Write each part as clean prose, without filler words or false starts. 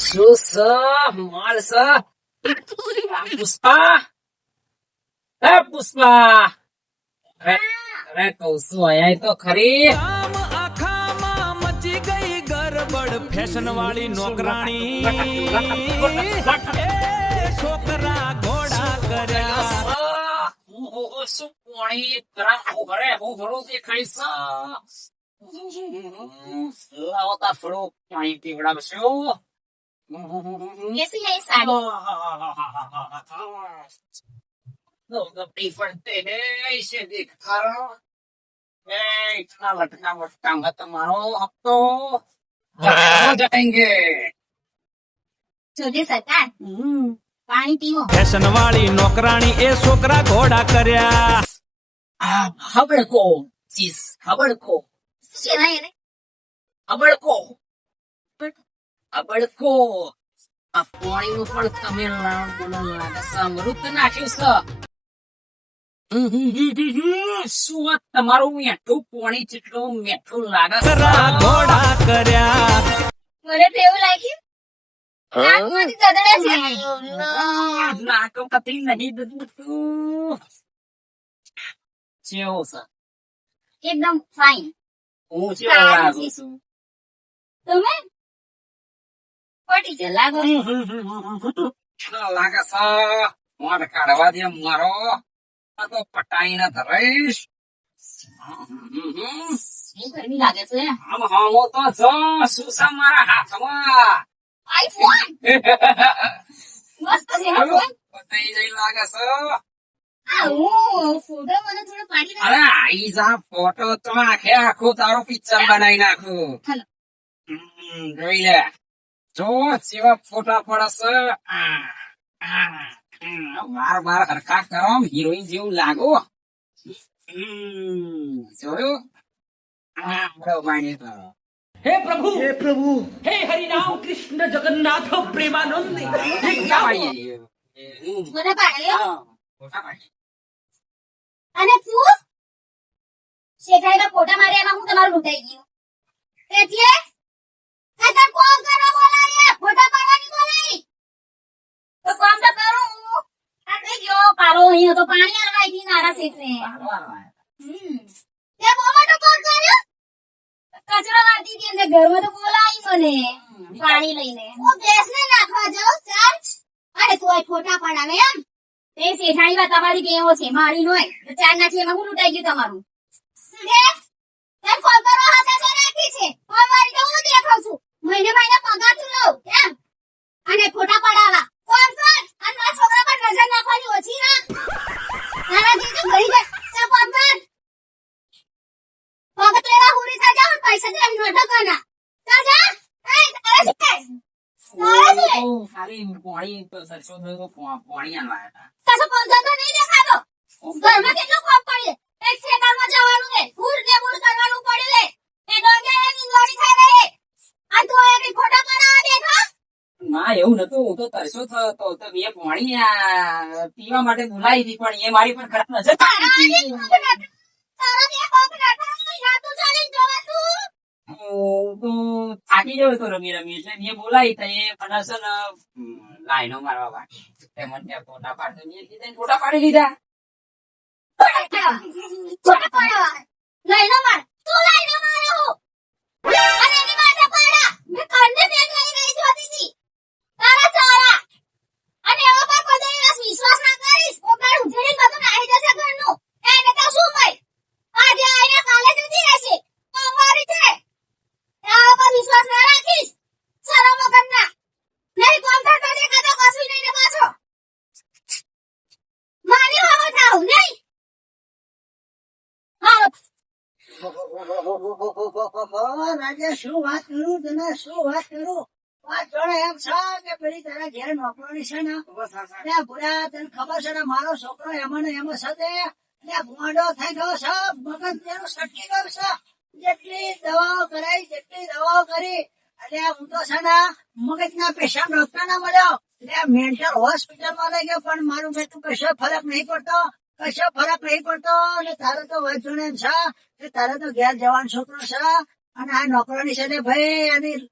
શું સ માર સ પુષ્પા હે પુષ્પા અરે અરે કઉ છું અહીંયા તો ખરી આમ આખામાં મચી ગઈ ગરબડ ફેશન વાળી નોકરાણી એ છોકરા ઘોડા કર્યા શું પાણી કરા ઉભરે હું ઘણું દેખાય છે લાવો તા થોડું પાણી પીવડાવશો कैसी है ये साड़ी ऐसे दिखा रहा इतना लटका वटका मत मारो अब तो हो जाएंगे छोटे सरकार पानी पीओ ફેશન વાળી નોકરાણી એ છોકરા ઘોડા કર્યા હબડકો ચીસ હબડકો सेवाएं है હબડકો હબડકો આ પાણીનું પણ તમિલનાડુ લાગે છે અમૃત નાખ્યું છે શું વાત તમારું મીઠું પાણી જેટલું મીઠું લાગે છે છોકરા ઘોડા કર્યા મને તો એવું લાગ્યું નાકમાંથી ચદડે છે નાક કતી નહીં દૂધું જેવો છે एकदम फाइन હું જેવો લાગુ છું તમે પટી છે લાગો લાગે છે મોઢ કાઢવા દે મારો આ તો પટાઈને ધરીશ એ ગરમી લાગે છે આમ હામો તો જો સુસા મારા હાથમાં આઈફોન મસ્ત છે હા ફોન પતાઈ જઈ લાગે છે આ હું ફોટો મને થોડો પાડી દે અરે આઈ જા ફોટો તો આખે આખું તારું પિક્ચર બનાવી નાખું હાલો. જોઈ લે જો જેવા ફોટા પડશે વાર વાર હરખા કરો હિરોઈન જેવું લાગો જોયું हे प्रभु हे हरि राम कृष्ण जगन्नाथ प्रेमानंद ये क्या हुआ? મને પાડ્યો ફોટા પાડી અને તું શેઠાઈના ફોટા માર્યા એમાં હું તમારું લૂંટાઈ ગયું એટલે કસર કોમ કરો બોલાય ફોટા પાડવાની બોલાય તો કામ તો કરું હું આ કઈ ગયો પારો અહીંયા તો પાણી આલવાઈ દી મારા શેઠને તે બોમાં તો કોણ કર્યું કચરો વાળતી હતી અંદર ઘરમાં તો બોલાવી મને પાણી લઈને હું બેસને નાખવા જાઉં ચાર્જ અરે તું આ ફોટા પડાવે એમ તે શેઠાણી વાત તમારી કેવો છે મારી નોય તો ચાર નાખી એમાં હું લૂંટાઈ ગયું તમારું તે ફોન કરો હાથે છે રાખી છે ફોન મારી તો હું દેખાવ છું મહિને પગાર તું લઉં એમ અને ફોટા પડાવા ફોન કર અને મારા છોકરા પર નજર નાખવાની ઓછી ના તારા જે તો ઘરી જાય ચા ફોન કર પગત લેવા હુરી થા જાવ પૈસા દે નોટો કરના જા જા એ તારા છે ખાલી પાણી સરસો પાણી આનવા સાસો પગાર તો નહીં દેખાતો ઘરમાં કેટલો કોમ પડે એક સેકન્ડમાં જવાનું છે ફૂર ને બૂર કરવાનું પડ્યું છે એ ડોગે નિંદવાડી થઈ રહી આ તો એક ફોટો પડાવવા બેઠો ના એવું નતું હું તો તરસો થતો તો મેં પાણી પીવા માટે બોલાવી હતી પણ એ મારી પર ખરાબ નજર તારા પાડી આને હતી. તારા જે કોમ રાખા યા તું ચાલી જવા તું હું તો થાકી ગયો હતો રમી રમી એટલે મેં બોલાવી તો એ પણ છે ને લાઈનો મારવા વાળી તે મને ફોટા પાડતો મેં કીધા ફોટા પાડી લીધા ફોટો પડાવવા લઈનો માર તું લઈનો મારે હું અને એની માટે પાડા મેં કંડે બેગ લઈ ગઈ જોતી હતી તારા ચારા અને એવા પર કોઈ દિવસ વિશ્વાસ ના કરીશ ઉપર ઉજળી બધું નાહી જશે ઘરનું એને તો શું ભાઈ આજે આઈને કાલે જતી રહેશે અમારી છે એવા પર વિશ્વાસ ના રાખીશ શરમ વગરના નહીં કોમ કરતો દેખાતો કશું નહીં ને પાછો મારી વાવો થાવ નહીં હાલો રાજે શું વાત કરું તને શું વાત કરું વાત જોડે એમ છે કે પેલી તારા ઘેર નોકરોની છે ને ત્યાં ભૂરા તને ખબર છે ને મારો છોકરો એમાં ને એમાં છે ત્યાં ભોંડો થઈ ગયો છે મગજ તેનું સટકી ગયું છે જેટલી દવાઓ કરાઈ જેટલી દવાઓ કરી એટલે હું તો છે ને મગજના પેશન્ટ ડોક્ટર ના મળ્યો એટલે મેન્ટલ હોસ્પિટલમાં લઈ ગયો પણ મારું બેટું કશો ફરક નહીં પડતો અને તારે તો વાંચું એમ છે કે તારે તો ઘેર જવાન છોકરો છે અને આ નોકરોની છે ને ભાઈ એની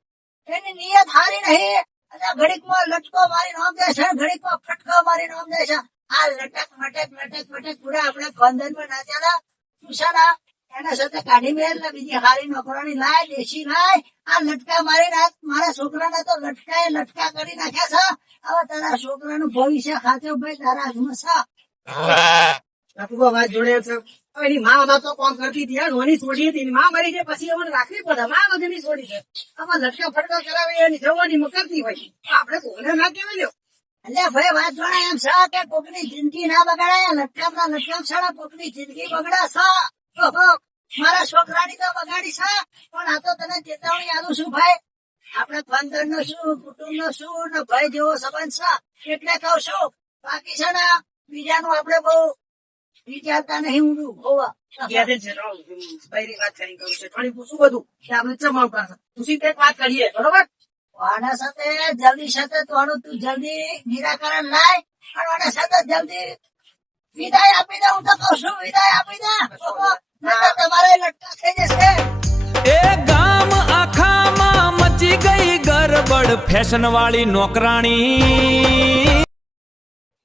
એની નિયત હારી નહીં. અને ઘડીકમાં લટકો મારી નામ દે છે, ઘડીકમાં ફટકો મારી નામ દે છે. આ લટક મટક પૂરા આપણે ખાનદાનમાં નાચ્યા તું છે ને એના સાથે કાઢી મેળ ને બીજી હારી નોકરાની લાય, દેશી લાય. આ લટકા મારી નાખ. મારા છોકરાને તો લટકા કરી નાખ્યા છે. હવે તારા છોકરાનું ભવિષ્ય ખાતે ભાઈ તારા હાથમાં છે. બાપુ વાત જોડે છે. હવે એની માં આમાં તો કામ કરતી હતી, આ નોની છોડી હતી. એની માં મરી જાય પછી અમને રાખવી પડે. માં બધીની છોડી છે. આમાં લટકા ફટકા કરાવે એની જવાની કરતી હોય. આપણે કોને ના કહેવાય લ્યો. એટલે ભાઈ વાત જોડે એમ છે કે કોકની જિંદગી ના બગાડાય. લટકામ છે કોકની જિંદગી બગડા છે. ઓહો, મારા છોકરાની તો બગાડી છે. પણ આ તો તને ચેતવણી આલું છું ભાઈ. આપણે ખાનદાન નો શું, કુટુંબ નો શું ને ભાઈ જેવો સંબંધ છે એટલે કહું છું. બાકી છે ને બીજાનું આપણે બહુ વિચારતા નહીં. ઊંડું હોવા યાદ છે બૈરી વાત કરી કરું છે. થોડી પૂછું બધું કે આપણે ચમાવ પાસે પૂછી કંઈક વાત કરીએ બરોબર. આના સાથે જલ્દી સાથે તું જલ્દી નિરાકરણ લાય. અને આના સાથે જલ્દી વિદાય આપી દે. હું તો કહું છું વિદાય આપી દે. નહીંતર તમારે લટકા થઈ જશે. એ ગામ આખામાં મચી ગઈ ગરબડ ફેશન વાળી નોકરાણી.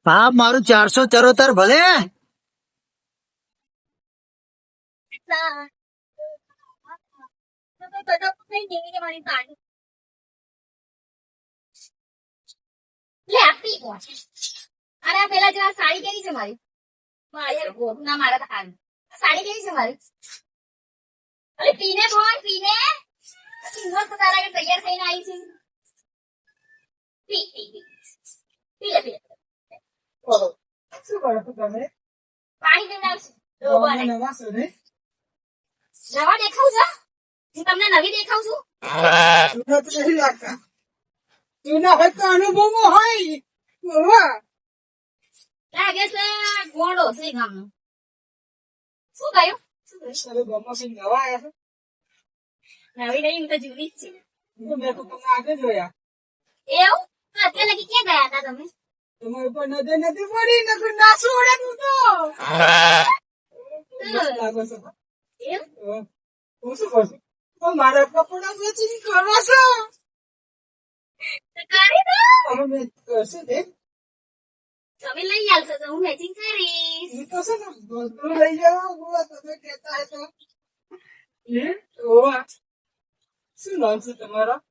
હા મારું 474 ભલે. લે આપી કોણ અરે આ પેલા જો આ સાડી કેવી છે મારી ના મારા તો હાલ સાડી કેવી છે મારી અરે પીને બોલ પીને મસ્ત તારા આગળ તૈયાર થઈને આવી છે પી પી પી પી લે પી લે. શું કરો છો તમે? પાણી પીને આવશે નવા દેખાવ છે. હું તમને નવી દેખાવ છું. નથી લાગતા. જૂના હોય તો અનુભવ હોય. લાગે છે ગોળો છે ગામનો. શું કહ્યું નવા આવ્યા છે. નવી નહીં હું તો જૂની જ છું. મેં તો તમને આગળ જોયા. એવું અત્યારે લગી ક્યાં ગયા હતા તમે? તમારી પર નજર નથી પડી. નકર ના છોડે તું તો. મસ્ત લાગો છો. એવું હું શું કરું છું? મારા કપડા વેચી કરવા છો. તો કરી દો. હવે મેં કરશું તે. તમે લઈ આવશો તો હું મેચિંગ કરીશ. એ તો છે ને બધું લઈ જાઓ. તમે કહેતા હોય તો. ઓવા શું નામ છે તમારા?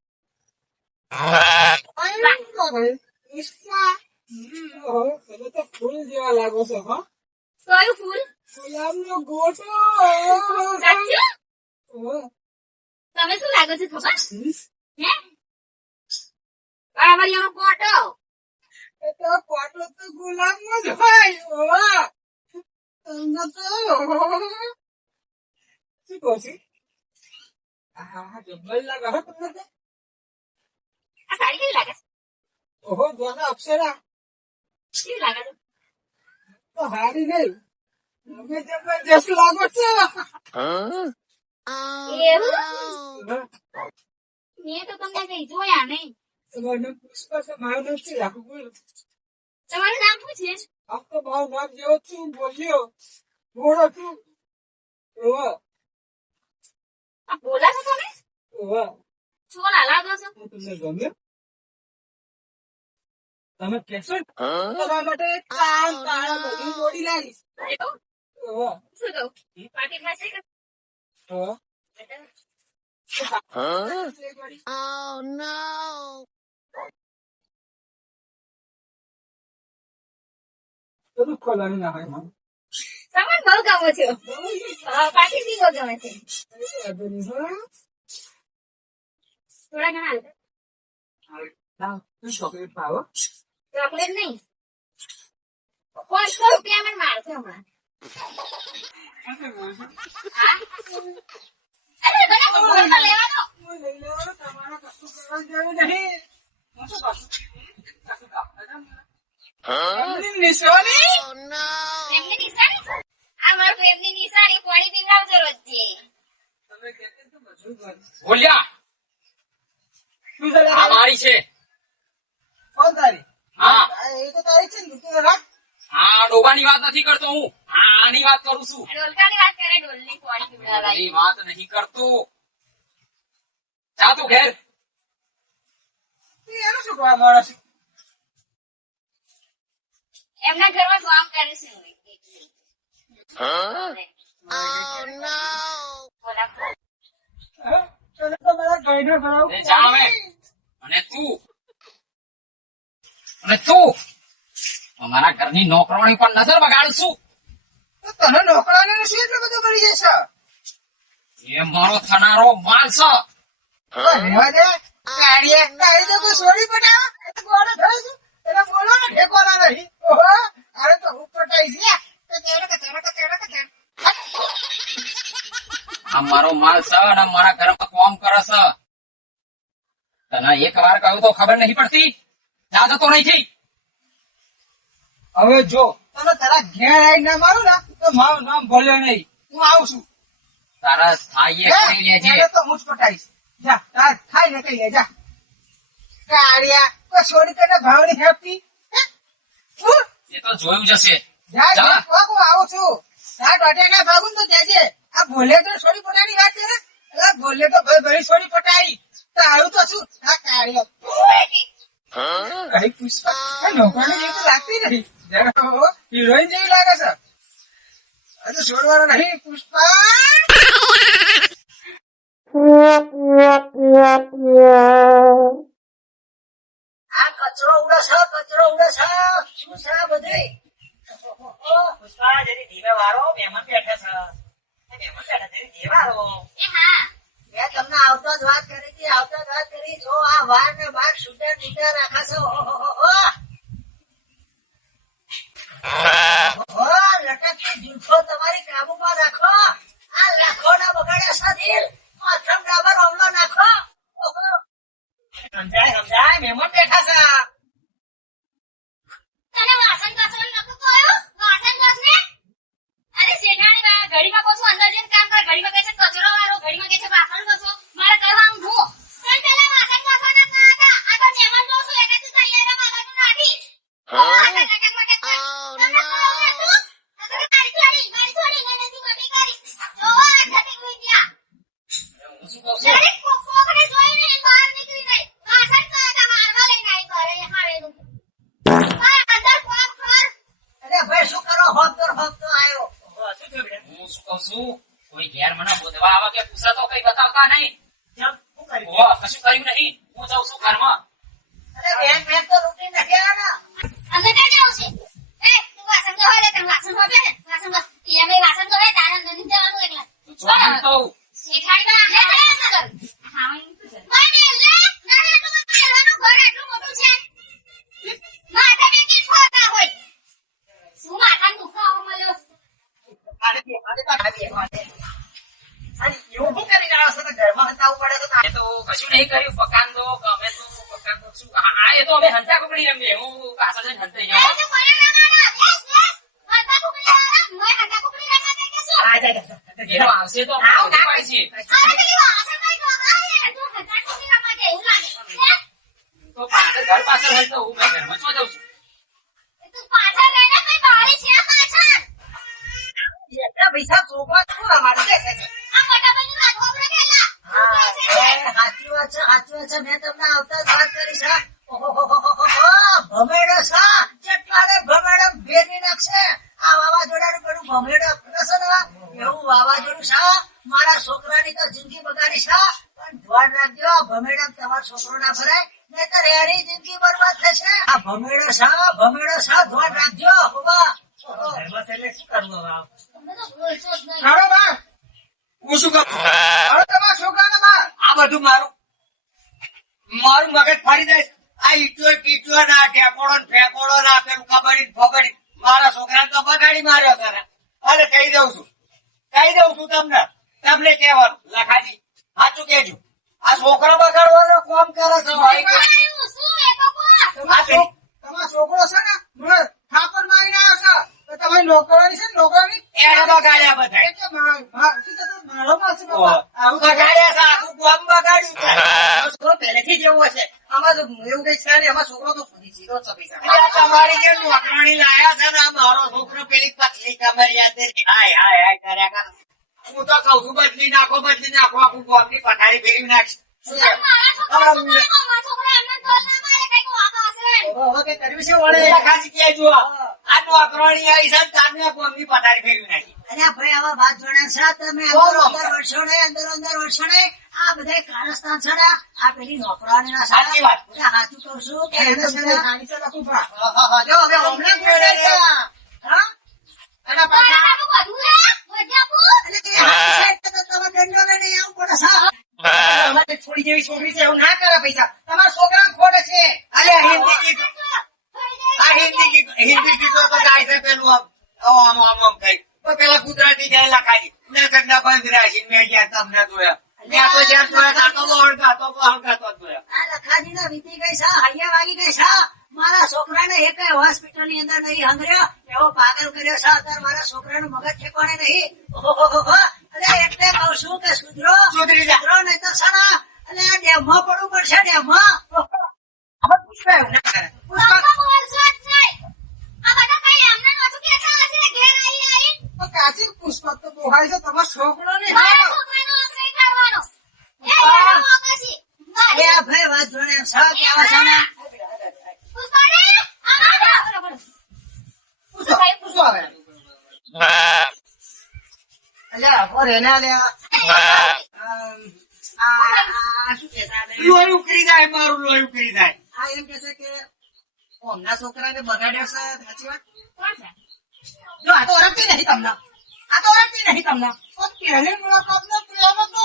ઈશ્કા. તમે તો ફૂલ જેવા લાગો છો. હા કયું ફૂલ? ગુલાબનો ગોટો. સાચું? તમે શું લાગો છો ખબર હે કાવરિયાનો કોટો. એ તો કોટો તો ગુલાબનો જ હોય. ઓવા તમને તો શું કહું છું? હા જબ્બર લાગે હો તમને તો. આ સાડી કેવી લાગે છે? ઓહો જોને અપ્સરા કેવી લાગે છે? તો હારી નહીં. તમે જબરજસ્ત લાગો છો. એવું મેં તો તમને કઈ જોયા નહીં. તમારું નામ પુષ્પા છે. મારું નામ છે રાખું. બોલો તમારું નામ શું છે? આમ તો મારું નામ જેવો છું બોલ્યો બોલો છું. ઓવા આ બોલા છો તમે? ઓવા છોલા લાગો છો. હું તમને ગમ્યો. તમે કહેશો ને તમારા માટે કામ કાળા બધું જોડી લાવીશ. એવું? ઓવા શું કહું પાકીટમાં છે કે ઓવા બધું ખોલવાનું ના હોય. તમે બહુ ગમો છો. પાકીટ બી બહુ ગમે છે. થોડા ઘણા હાલ ચોકલેટ ભાવો. ચોકલેટ નહીં 500 રૂપિયા મને મારશે હમણાં. હા? અરે બધા બોલ તો લેવા દો. લઈ લેવાનો. તમારા કશું કરવાની જરૂર નહીં. હું શું કરું? એમની નિશાની. એમની નિશાની છે? આ મારું પ્રેમની નિશાની પાણી પીવડાવજો રોજે. તમે કહેતે તો બધું કરું. બોલ્યા શું છે? આ મારી છે. કોણ તારી? હા એ તો તારી છે ને. તું રાખ. આ ડોબાની વાત નથી કરતો હું. આની વાત કરું છું. ઢોલકાની વાત કરે ઢોલની પાણી પીવડાવવાની. આની વાત નહીં કરતો. જા તું ઘેર. એનું શું કરવા માણસ એમના ઘરમાં કામ કરે છે તને તો મારા ગાઈડર બનાવું એ જા હવે. અને તું અમારા ઘરની નોકરોણી પર નજર બગાડશું. તો તને નોકરાને શું એટલું બધું મળી જશે એ મારો થનારો માલ છે. રહેવા દે તારી તો કોઈ સોડી પટાવે બોલો થાય છે એને બોલો ને ઠેકવાના નહીં ઓહો અરે તો હું પટાઈશ આ મારો માલ છે અને મારા ઘરમાં કામ કરે છે. તને એક વાર કહ્યું તો ખબર નહીં પડતી. જા જતો નહીં. હવે જો તમે તારા ઘેર આવીને ના મારું ને તો મારું નામ ભૂલ્યો નહીં હું આવું છું તારા થાય એ કરી લેજે. એને તો હું જ પટાઈશ જા તાર ખાઈ ને કઈ લે જા કાળિયા કોઈ સોડી કરીને ભાવની હેપતી એ તો જોયું જશે. જા જા. જા હું આવું છું સાત વાગ્યા ભાગું તો કહેજે આ ભોલે તો સોડી પટાની વાત છે ને એટલે ભોલે તો ભાઈ સોડી પટાઈ તારું તો શું આ કાળિયા કઈ પુષ્પા નોકરાની જેવી તો લાગતી નહીં હિરોઈન જેવી લાગે છે હજુ છોડવાનો નહીં પુષ્પા આ કચરો ઉડે છે શું છે આ બધી પુષ્પા જરી ધીમે વાળો મહેમાન બેઠા છે મહેમાન બેઠા જરી ધીમે વાળો એ હા મેં તમને આવતા જ વાત કરી હતી જો આ વાર ને બાર છૂટા નીટા રાખા છો લટકતી જૂઠો તમારી કાબુમાં રાખો આ લાખો ના બગાડ્યા છે દિલ માથમ ડાબર ઓમલો નાખો સમજાય મહેમાન બેઠા છે તને વાસણ ઘસવાનું નતું કહ્યું વાસણ ઘસ ને અરે શેઠાણી બા ઘડીમાં કહું છું અંદર જઈને કામ કર ઘડીમાં કહે છે કચરો વાળો ઘડીમાં કહે છે વાસણ ઘસો મારે કરવાનું હું પણ પેલા વાસણ ઘસવાના ના હતા આ તો મહેમાન જોઉં છું એટલે તું તૈયાર માવાનું રાખી હું શું કહું છું? અરે ભાઈ શું કરો હોકતો આવ્યો શું થયું બેટા હું શું કહું છું? કોઈ ઘેર મને બોધવા આવે કે પૂછે તો કઈ બતાવતા નહીં. કેમ શું કર્યું ઓહો, કશું કર્યું નહીં. હું જાઉં છું ઘરમાં. અરે બેન તો રૂટી નથી આવ્યા અંદર ક્યાં જાવ છે એ તું વાસણ ધોવા લે તને વાસણ ધોવે ને વાસણ બસ એ વાસણ ધોવે તારે અંદર નથી જવાનું એકલા જોવાનું તો શેઠાણી બા લે લે નગર હા મને લે ના લે તું કરવાનું ઘર એટલું મોટું છે માથા બે કે ઠોકા હોય શું માથા દુખાવો મળ્યો અને એવું શું કરી રહ્યા છો તો ઘરમાં હતાવું પડે તો એ તો કશું નહીં કર્યું. પકાન દો ગમે તો પકાન દો શું એ તો અમે હંતા કુકડી રમીએ. હું પાછળ જઈને હંતાઈ એ જાઉં. તો કોને રમાડા બેસ બેસ હંતા કુકડી વાળા મોય હંતા કુકડી રમવા દે કે શું આ જા ઘેરો આવશે તો અમે ઓછી પાડીએ. અરે પેલી વાસણ કઈ ઠોકા લે તું હંતા કુકડી રમવા દે એવું લાગે તો પાછળ ઘર પાછળ હોય તો હું મેં ઘરમાં શું જાઉં છું? તું પાછળ લઈને કઈ બારી છે પાછળ એટલા પૈસા ચોખા શું અમારે છે આ મોટા ભાઈ રાખો આપણે પેલા સાચી વાત છે મેં તમને આવતા જ વાત કરી છે ભમેડો છે કેટલાને ભમેડો ભેગી નાખશે આ વાવાઝોડાનું પેલું ભમેડો કરશે ને એવું વાવાઝોડું છે મારા છોકરાની તો જિંદગી બગાડી છે પણ ધ્યાન રાખજો આ ભમેડા તમારો છોકરો ના ભરાય નહીતર એની જિંદગી બરબાદ થશે આ ભમેડો છે ધ્યાન રાખજો બાબા ઘરમાં છે એટલે શું કરવું હવે આ? તમે તો બોલશો જ નહીં હાલો બા હું શું કરું હવે તમારા છોકરાને બા આ બધું મારું મગજ ફરી જાય. આ ઈટો ના ટેકોડો ને ફેકોડો ના પેલું કબડી ફબડી મારા છોકરાને તો બગાડી માર્યો તારા. અરે કહી દઉં છું તમને કહેવાનું લખાજી સાચું કેજો. આ છોકરો બગાડવાનો કામ કરે છે ભાઈ. આવ્યું શું એ તો કોણ તમારો છોકરો છે ને મને થાપડ મારીને આવ્યો છે તો તમારી નોકરાની છે ને નોકરાની એને બગાડ્યા બધા. એટલે શું કહેતો મારોમાં છે ઓહો. બાબા આવું બગાડ્યા છે આખું ગામ બગાડ્યું છે. છોકરો પહેલેથી જ એવું હશે આમાં તો એવું કઈ છે ને અમારો છોકરો તો સીધો છે પૈસા આ તમારી જે નોકરાણી લાયા છે ને આ મારો છોકરો પેલી પતલી કમરિયા તે હાય કર્યા કરે. હું તો કઉ છું બદલી નાખો આખું ગામની પથારી ફેરવી નાખી. મારા છોકરા એમને તોલ ના મારે પડશે વળે. લખાજી કહેજો આ નોકરાણી આવી છે ને તારને કોમની પથારી ફેરવી નાખી. અલ્યા ભાઈ આવા વાત જોડ્યા છે તમે અંદર વર્ષો ને અંદર વર્ષો ને આ બધા કારસ્તાન છે ને આ પેલી નોકરાણી ના સાચી વાત. સાચું કઉ છું કે એને છે ને આની તો લખું પા. જો હવે હમણાં જ જોડે છે. હા? એના પાછા મારાનું બધું હે વજાપુર એટલે કે આ છે તો તમે દંડો લઈને આવું પડે છે. અમારે છોડી જેવી છોકરી છે એવું ના કરે પૈસા. તમારા છોકરાને ખોટ છે. અરે હિન્દી ગીત આ હિન્દી ગીતો તો ગાય છે પેલું આમ કઈ તો પેલા ગુજરાતી જાય લખાજી નગરના બંધ રહ્યા છે મેં ગયા તમને જોયા મેં તો જ્યાં જોયા ત્યાં તો બહાર ગાતો જ જોયા. આ લખાજી ના વીતી ગઈ છે હૈયા વાગી ગઈ છે મારા છોકરાને એક હોસ્પિટલ ની અંદર નહીં હંગર્યો એવો પાગલ કર્યો છે અત્યારે મારા છોકરાનું મગજ ઠેકાણે નહીં ઓહોહોહો. અરે એટલે કઉ છું કે સુધરો સુધરી જા. સુધરો નહીં તો છે ને એટલે આ ડેમમાં પડવું પડશે ડેમમાં. હવે પુષ્પા એવું ના કરે. પુષ્પા પપ્પા બોલશો જ નહીં આ બધા કઈ એમને નહોતું કહેતા હશે ઘેર આવી તો કાચી પુષ્પા તો બોહાય છે તમારો છોકરો ને મારા છોકરાનો આશ્રય કરવાનો એ એનો મોકસી એ આ ભાઈ વાત જોડે એમ છે કે આવા છે ને પુષ્પાને અમારા પુષ્પા પુષ્પા આવે. અલ્યા ઓરે ના લ્યા આ શું કે છે લોહી ઉકળી જાય મારું લોહી ઉકળી જાય. આ એમ કે છે કે ઓમના છોકરાને બગાડ્યો છે સાચી વાત. કોણ છે જો આ તો ઓળખતી નહીં તમને. આ તો ઓળખતી નહીં તમને. પણ પહેલી મુલાકાતનો પ્રેમ હતો.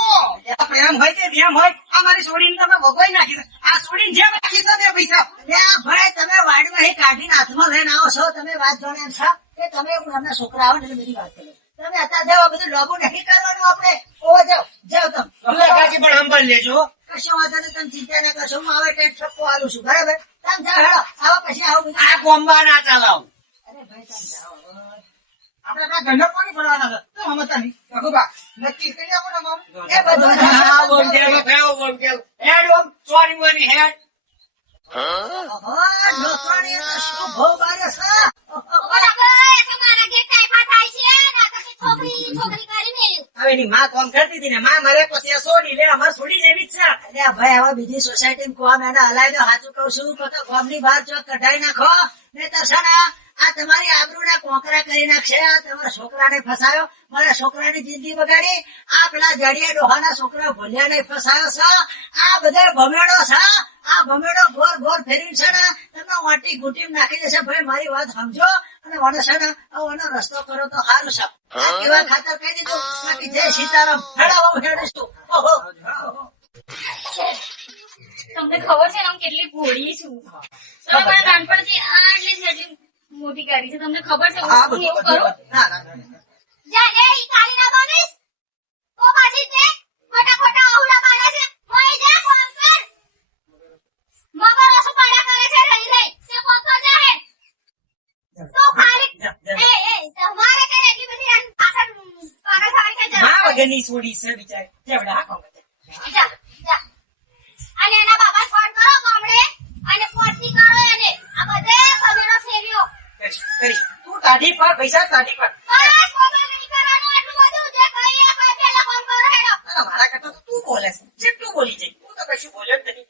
એ પ્રેમ હોય કે જેમ હોય આ મારી છોડીને તમે ભગવાઈ નાખી છે. આ છોડીને જેમ રાખી છે તે પૈસા. લે આ ભાઈ તમે વાડીમાં કાઢીને હાથમાં લઈને આવો છો તમે વાત જોડે એમ છે કે તમે નાના છોકરા આવો ને એટલે બધી વાત કરો તમે અત્યારે જાઓ બધું લોબુ નહીં કરવાનું આપણે ઓવા જાઓ જાઓ તમે લખાજી પણ સંભાળ લેજો. કશો વાંધો નહીં તમે ચિંતા ના કરશો હું હવે ટેન્ટ ઠપકો આલું છું બરાબર તમે જાઓ હેડો આવો પછી આવું બધું આ ગોમ્બા ના ચલાવ. અરે ભાઈ તમે જાઓ હવે. આપણે આપણા ઘરના પાણી ભરવાના છે. તો સમજતા નહીં. રઘુબા, નક્કી કરી આપો ને મામ. એ બધું હા, બોલગેલો કયો બોલગેલો. હેડ ઓમ સોરી મોની હેડ. ઓહો, નોકરાણીનો શું ભોગ આવ્યો છે? બરાબર એ તો મારા ઘેર ટાઈફા થાય છે ના તો કે છોકરી કરી મેલ્યું હવે એની માં કોમ કરતી હતી ને માં મરે પછી આ છોડી લે અમારે છોડી જેવી જ છે. અરે ભાઈ હવે બીજી સોસાયટી કોમ એને હલાવી દો સાચું કઉ છું તો ગામની બહાર ચોક કઢાઈ નાખો નહીં તો છે ને આ તમારી આબરૂના કોકરા કરી નાખશે આ તમારા છોકરાને ફસાયો મારા છોકરાની જિંદગી બગાડી આ પેલા જડિયા ડોહાના છોકરા ભૂલ્યાને ફસાયો છે આ બધા ભમેડો છે આ ભમેડો ગોર ગોર ફેરવી છે ને તમને વાટી ઘૂંટી નાખી દેશે ભાઈ મારી વાત સમજો અને વડે છે ને આનો રસ્તો કરો તો સારું છે આ કેવા ખાતર કહી દીધું બાકી જય સીતારામ હેડાવા હેડીશું ઓહો તમને ખબર છે ને હું કેટલી ભોળી છું તમે મારા નાનપણથી આટલી જ એટલી મોટી કરી છે તમને ખબર છે આ હું એવું બધું કરું ના ના ના. જાને ઈ કાલી ના બોલીશ તો પાછી તે ખોટા ખોટા અહુડા પાડે છે મોઈ જા કોમ કર મગર ઓછો પાડા કરે છે રહી રહી તે કોમ કર જાહે તો ખાલી તમારે કઈ એટલી બધી આમ પાછળ પાગલ થવાની કઈ જરૂર માં નથી. વગરની છોડી છે બિચારી. જેવડા આ કોમ કરે. જા જા અને એના બાબા ફોન કરો ગામડે અને પોસ્ટી કરો એને આ બધે સમેરો ફેર્યો કરી. તું કાઢી પર પૈસા કાઢી પર. બસ કોમ નહીં કરવાનું એટલું બધું જે કહીએ કોઈ પેલા કોમ કરો હેડો અને મારા કરતા તો તું બોલે છે. જેટલું બોલી જાય. હું તો કશું બોલ્યો જ નથી.